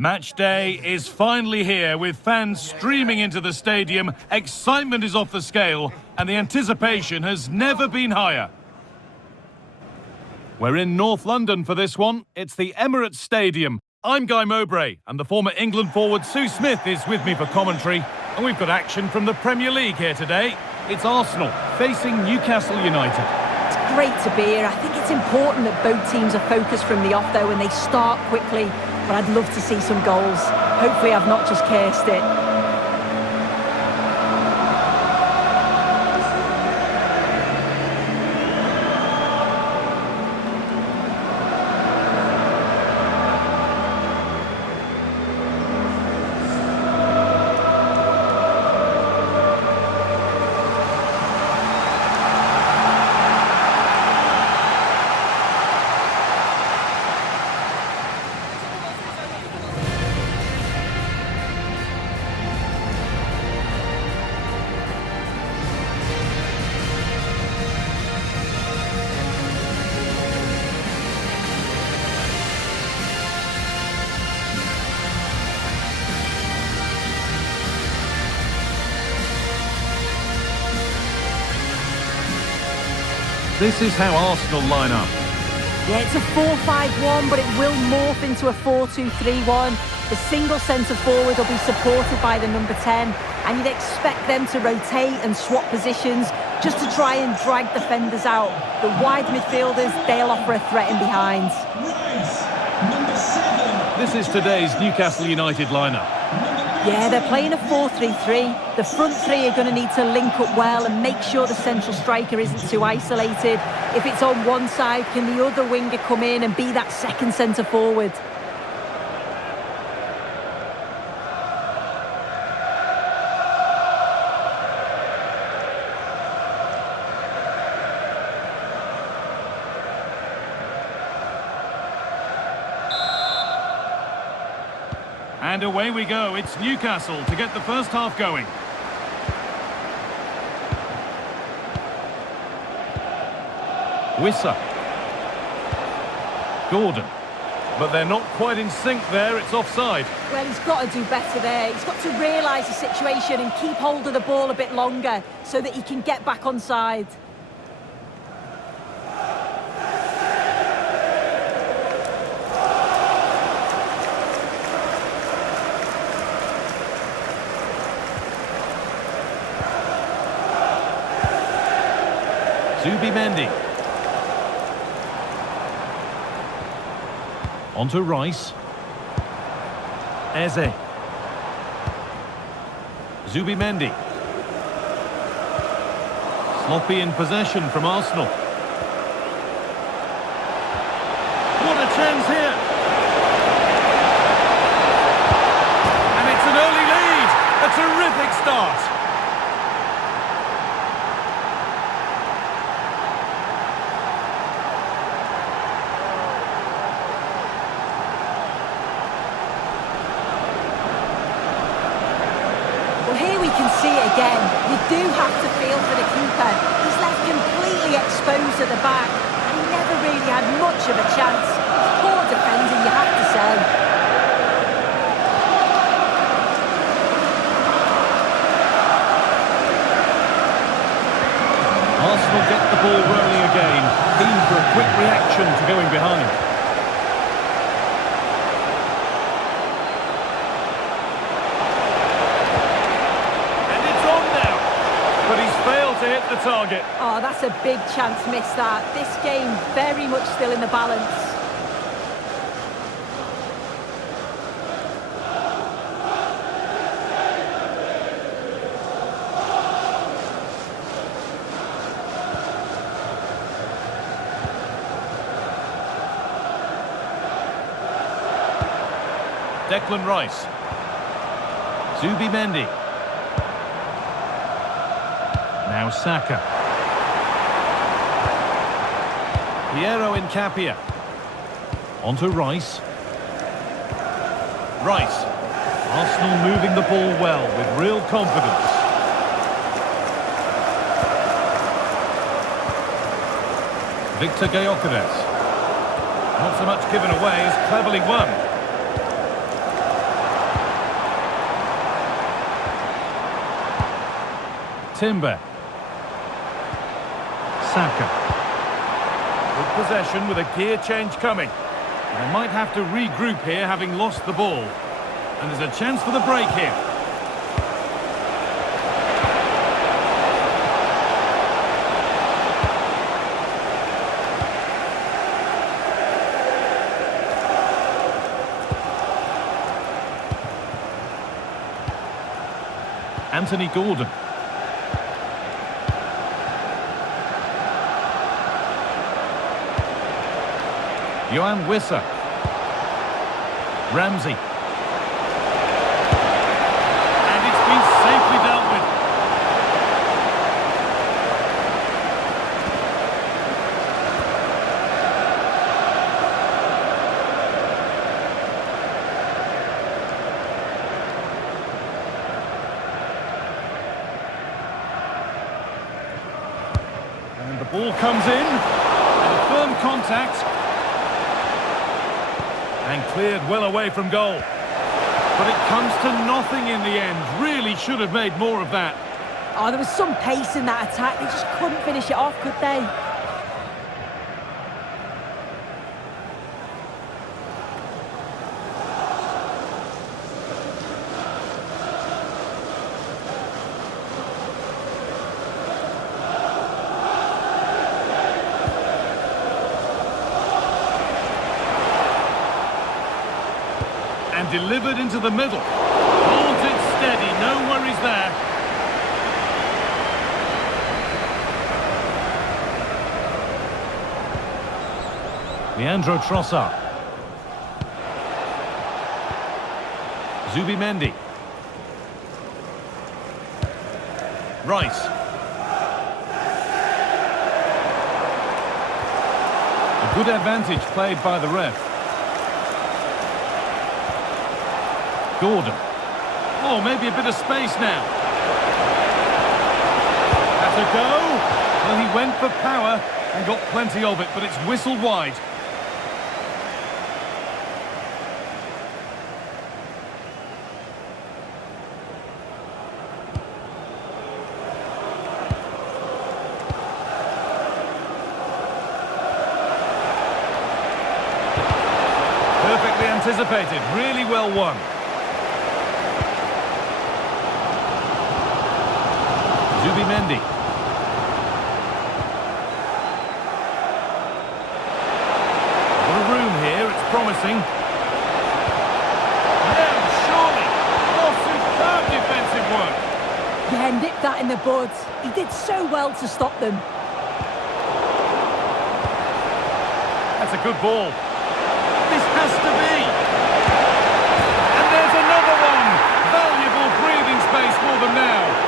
Match day is finally here with fans streaming into the stadium, excitement is off the scale and the anticipation has never been higher. We're in North London for this one, it's the Emirates Stadium. I'm Guy Mowbray and the former England forward Sue Smith is with me for commentary, and we've got action from the Premier League here today. It's Arsenal facing Newcastle United. It's great to be here. I think it's important that both teams are focused from the off though and they start quickly. But I'd love to see some goals. Hopefully I've not just cursed it. This is how Arsenal line up. Yeah, it's a 4-5-1, but it will morph into a 4-2-3-1. The single centre-forward will be supported by the number 10, and you'd expect them to rotate and swap positions just to try and drag defenders out. The wide midfielders, they'll offer a threat in behind. This is today's Newcastle United lineup. Yeah, they're playing a 4-3-3. The front three are going to need to link up well and make sure the central striker isn't too isolated. If it's on one side, can the other winger come in and be that second centre-forward? And away we go, it's Newcastle to get the first half going. Wissa. Gordon. But they're not quite in sync there, it's offside. Well, he's got to do better there. He's got to realise the situation and keep hold of the ball a bit longer so that he can get back on side. Zubimendi. On to Rice. Eze. Zubimendi. Sloppy in possession from Arsenal. What a chance here! And it's an early lead! A terrific start! Here we can see it again. You do have to feel for the keeper. He's left completely exposed at the back, and he never really had much of a chance. Poor defending, you have to say. Arsenal get the ball rolling again, keen for a quick reaction to going behind. To hit the target. Oh, that's a big chance missed that. This game very much still in the balance. Declan Rice. Zubimendi. Now Saka. Piero Incapia. On to Rice. Rice. Arsenal moving the ball well with real confidence. Victor Gyökeres. Not so much given away as cleverly won. Timber. Saka. Good possession with a gear change coming. They might have to regroup here, having lost the ball. And there's a chance for the break here. Anthony Gordon. Johan Wissa. Ramsey. And it's been safely dealt with. And the ball comes in. And a firm contact. And cleared well away from goal. But it comes to nothing in the end. Really should have made more of that. Oh, there was some pace in that attack. They just couldn't finish it off, could they? And delivered into the middle. Holds it steady, no worries there. Leandro Trossard. Zubimendi. Rice. A good advantage played by the ref. Gordon. Oh, maybe a bit of space now. That's a go. Well, he went for power and got plenty of it, but it's whistled wide. Perfectly anticipated, really well won. Zubimendi. A little room here, it's promising. Now, surely. Oh, superb defensive work. Yeah, nipped that in the bud. He did so well to stop them. That's a good ball. This has to be. And there's another one. Valuable breathing space for them now.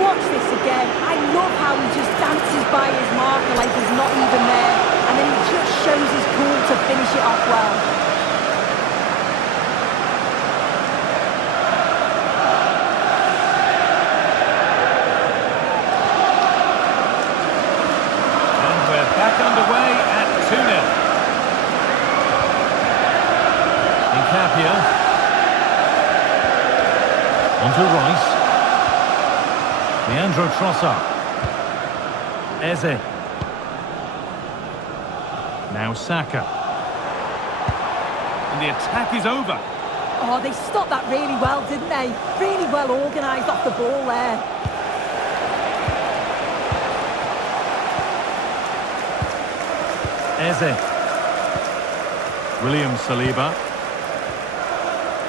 Watch this again. I love how he just dances by his marker like he's not even there, and then he just shows his cool to finish it off well. And we're back underway at 2-0. Incapia. Onto Rice. Leandro Trossard. Eze. Now Saka. And the attack is over. Oh, they stopped that really well, didn't they? Really well organised off the ball there. Eze. William Saliba.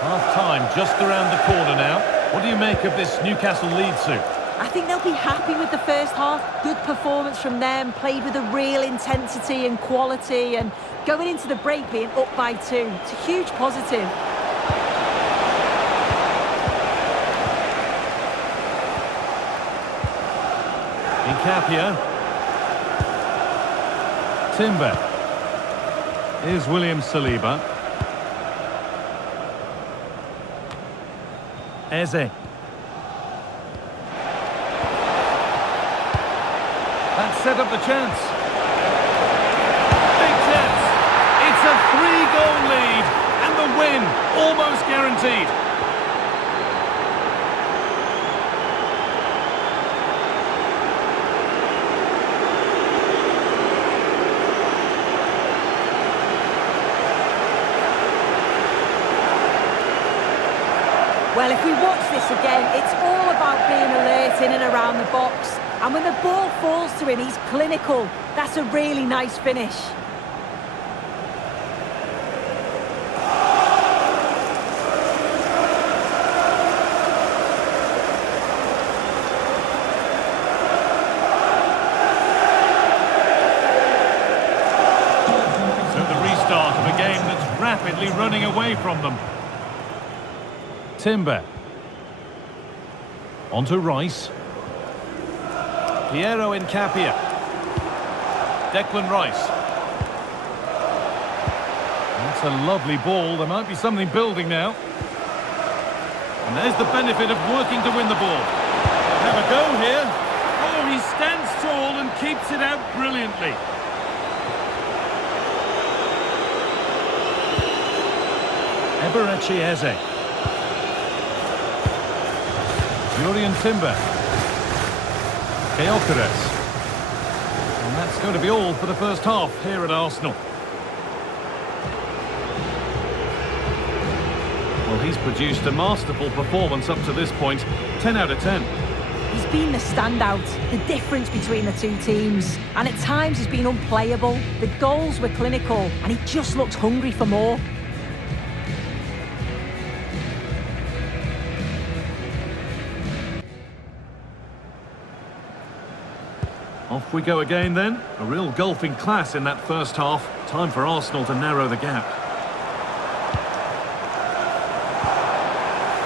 Half-time just around the corner now. What do you make of this Newcastle lead, Sue? I think they'll be happy with the first half. Good performance from them, played with a real intensity and quality, and going into the break being up by 2. It's a huge positive. Incapia. Timber. Here's William Saliba. Eze. That set up the chance. Big chance. It's a goal lead, and the win, almost guaranteed. Well, if we watch this again, it's all about being alert in and around the box. And when the ball falls to him, he's clinical. That's a really nice finish. So the restart of a game that's rapidly running away from them. Timber. Onto Rice. Piero Incapia. Declan Rice. That's a lovely ball. There might be something building now. And there's the benefit of working to win the ball. Have a go here. Oh, he stands tall and keeps it out brilliantly. Eberechi Eze. Julian Timber. Keokeres. And that's going to be all for the first half here at Arsenal. Well, he's produced a masterful performance up to this point. 10 out of 10. He's been the standout, the difference between the two teams. And at times he's been unplayable. The goals were clinical and he just looks hungry for more. Off we go again then. A real golfing class in that first half. Time for Arsenal to narrow the gap.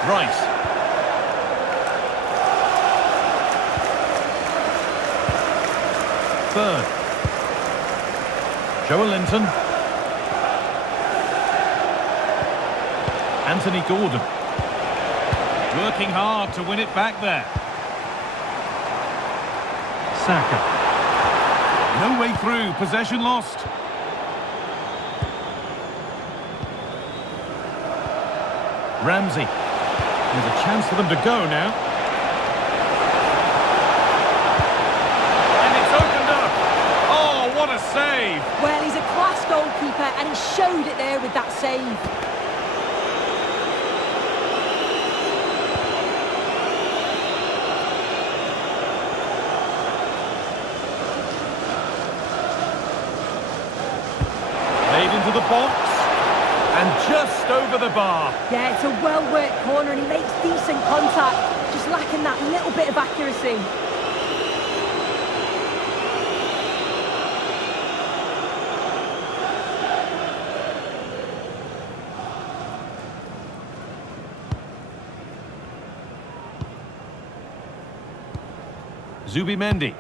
Rice. Third. Joelinton. Anthony Gordon. Working hard to win it back there. Saka. No way through, possession lost. Ramsey. There's a chance for them to go now. And it's opened up. Oh, what a save. Well, he's a class goalkeeper and he showed it there with that save. Into the box and just over the bar. Yeah, it's a well-worked corner and he makes decent contact, just lacking that little bit of accuracy. Zubimendi.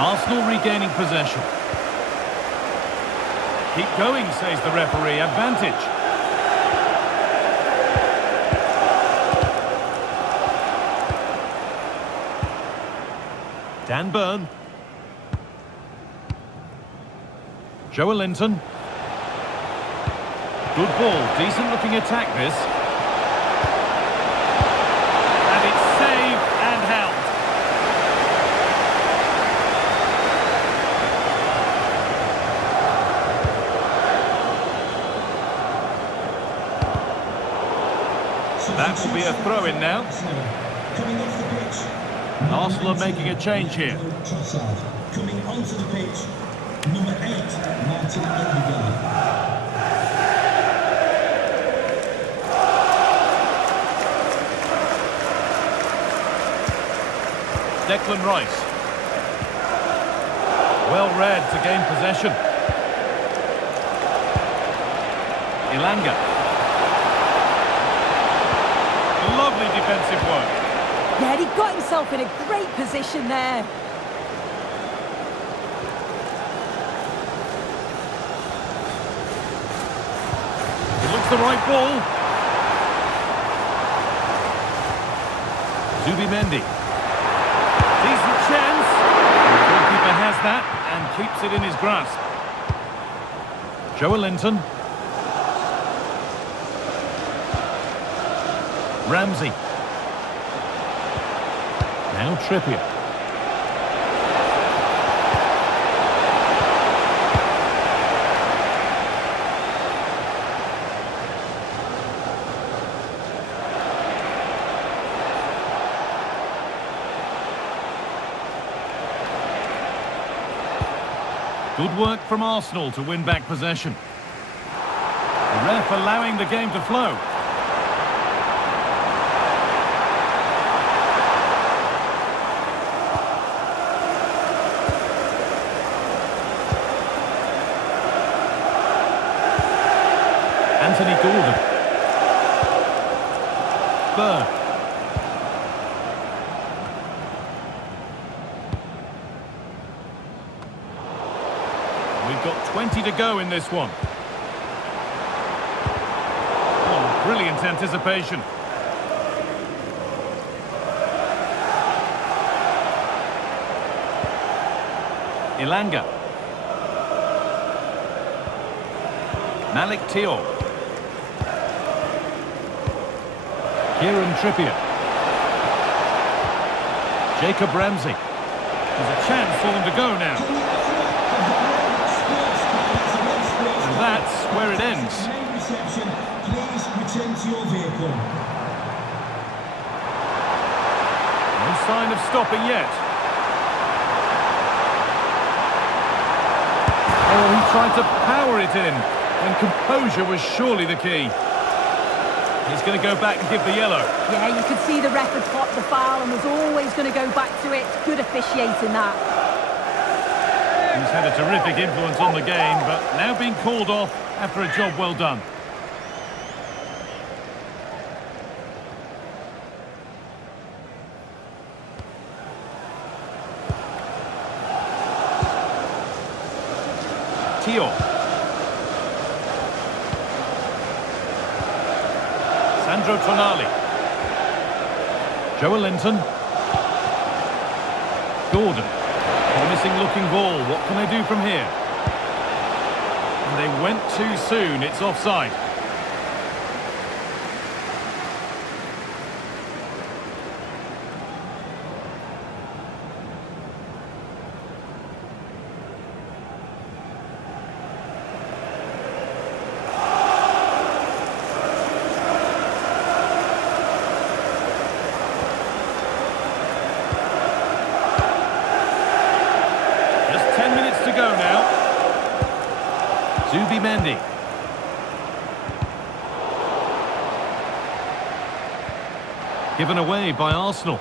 Arsenal regaining possession. Keep going, says the referee. Advantage. Dan Burn. Joelinton. Good ball. Decent looking attack this. And it's saved and held. That will be a throw-in now. Arsenal are making a change here. Coming onto the pitch, number 8, Martin Odegaard. Declan Rice. Well read to gain possession. Ilanga. Lovely defensive work. Yeah, he got himself in a great position there. It looks the right ball. Zubimendi. Decent chance. that and keeps it in his grasp. Joelinton. Ramsey. Now Trippier. Good work from Arsenal to win back possession. The ref allowing the game to flow. Anthony Gordon. Berg. We've got 20 to go in this one. Oh, brilliant anticipation. Ilanga. Malik Teo. Kieran Trippier. Jacob Ramsey. There's a chance for them to go now. And that's where it ends. Please return to your vehicle. No sign of stopping yet. Oh, he tried to power it in when composure was surely the key. He's going to go back and give the yellow. Yeah, you could see the ref had clocked the foul and was always going to go back to it. Good officiating that. He's had a terrific influence on the game, but now being called off after a job well done. Teo. Sandro Tonali. Joelinton. Gordon. Promising looking ball. What can they do from here? And they went too soon. It's offside. To go now. Zubimendi. Given away by Arsenal.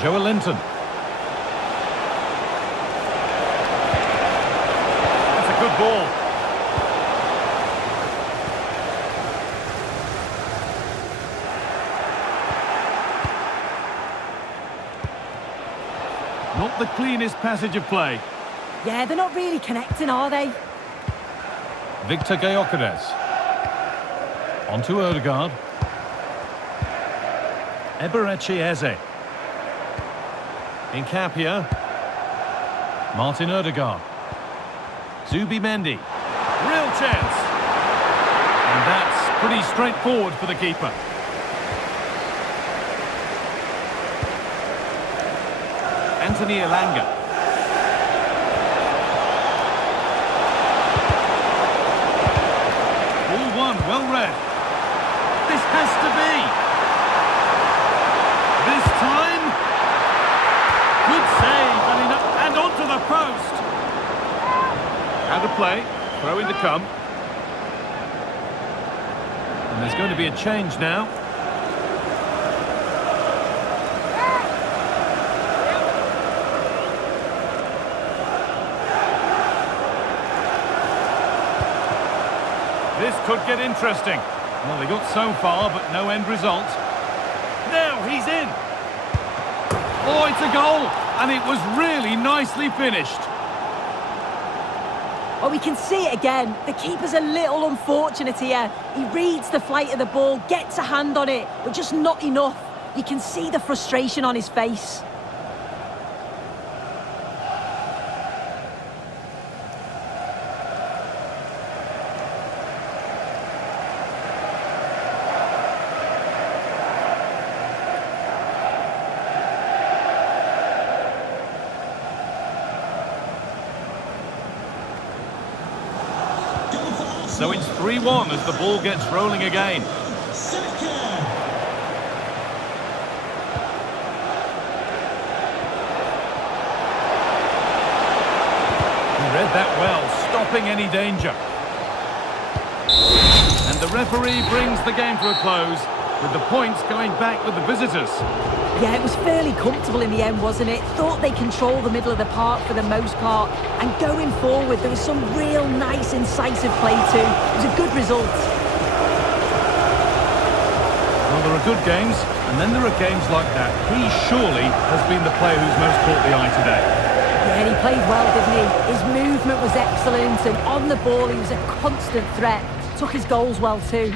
Joelinton. That's a good ball. Not the cleanest passage of play. Yeah, they're not really connecting, are they? Victor Gyökeres. On to Odegaard. Eberechi Eze. Nkapia. Martin Odegaard. Zubimendi. Real chance. And that's pretty straightforward for the keeper. Anthony Ilanga. Ball one, well read. This has to be. This time. Good save and onto the post. Out of play, throw in to come. And there's going to be a change now. This could get interesting. Well, they got so far, but no end result. Now he's in. Oh, it's a goal. And it was really nicely finished. Oh, we can see it again. The keeper's a little unfortunate here. He reads the flight of the ball, gets a hand on it, but just not enough. You can see the frustration on his face. So it's 3-1 as the ball gets rolling again. Saka. Read that well, stopping any danger. And the referee brings the game to a close, with the points going back with the visitors. Yeah, it was fairly comfortable in the end, wasn't it? Thought they controlled the middle of the park for the most part. And going forward, there was some real nice, incisive play too. It was a good result. Well, there are good games, and then there are games like that. He surely has been the player who's most caught the eye today. Yeah, and he played well, didn't he? His movement was excellent, and on the ball he was a constant threat. Took his goals well too.